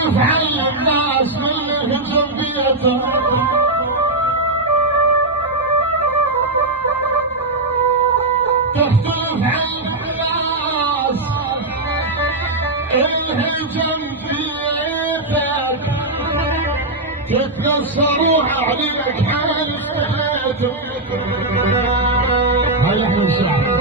تختلف عن الناس اللي في جنبيته، تختلف عن الناس اللي جنبيتك، تتكسروا عليك حال استحيتك. هاي احنا الشعب.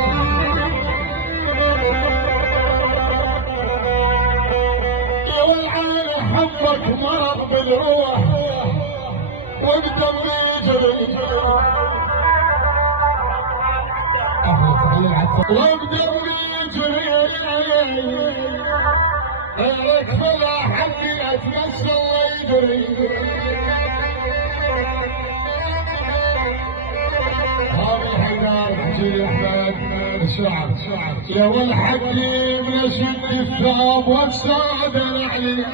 يا والعين حبك مرض بالروح والدم يجري، والدم يجري لك فلا حقي اتمسى ويجري. هذا حيدر حجي احمد الشعر. يا والحكيم يشد الثوب والسعد العلي،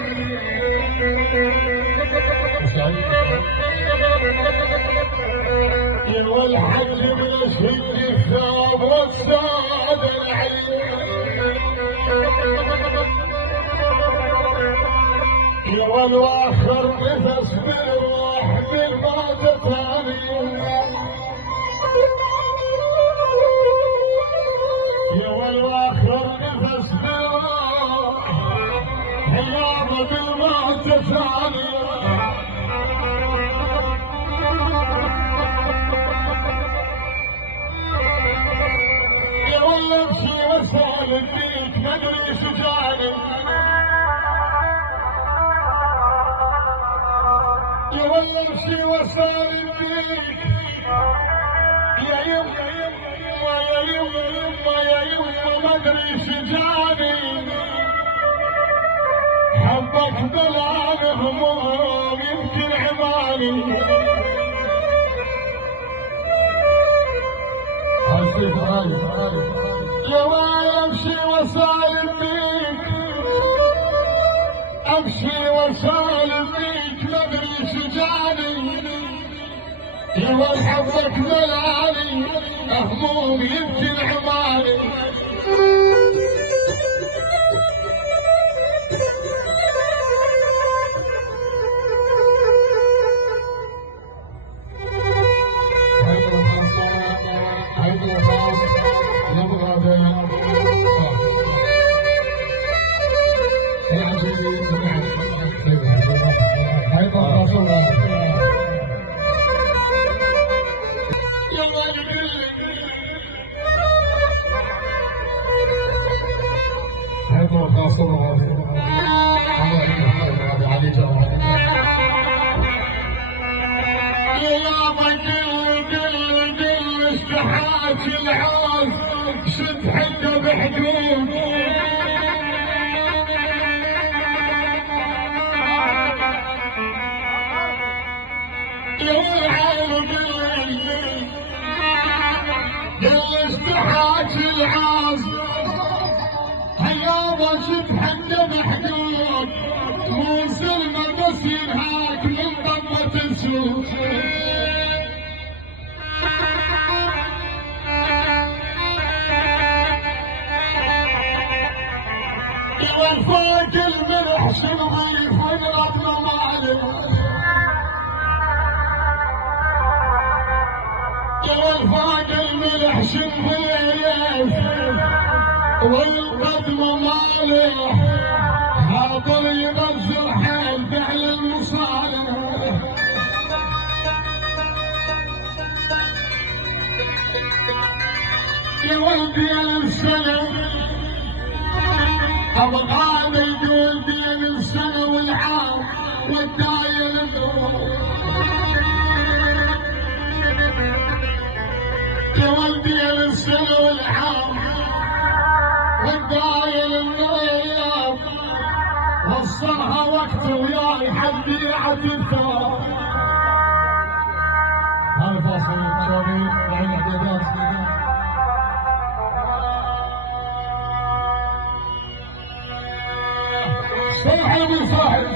يا والحكيم يشد الثوب والسعد العلي، يا والواخر نفس بالروح بالموت ثاني، يا والواخر نفس بالروح حياض بالموت ثاني. يا والله امشي واسولف فيك مدري شجاني، يا والله امشي واسولف فيك يا يما يما يا يما يا يما مدري شجاني. حبك بلعن هموم يمكن عماني، يا ويلي امشي واسالم بيك، امشي واسالم بيك مدري شجاني. يا ويل حبك بلعاني هموم يمكن عماني. استحاك العوز شد حده بحدود، يا والعين قل استحاك العوز حيابه شد حده بحدود، مو سلمه بس ينهاك من ضمه السوق. والفوق الملح شنضيف ونرد ممالك، والفوق الملح شنضيف ونرد ممالك، حاضر يغزر حيل فعل المصالح. يا ولدي السلام أبغى يقول بين السنة والعام والداير النور، يا ولدي السنة والعام والداير النور، وصلها وقت وياي حدي عتبتها. هذا فاصل شبابي عين اعدادات. صلح على ابو صاحب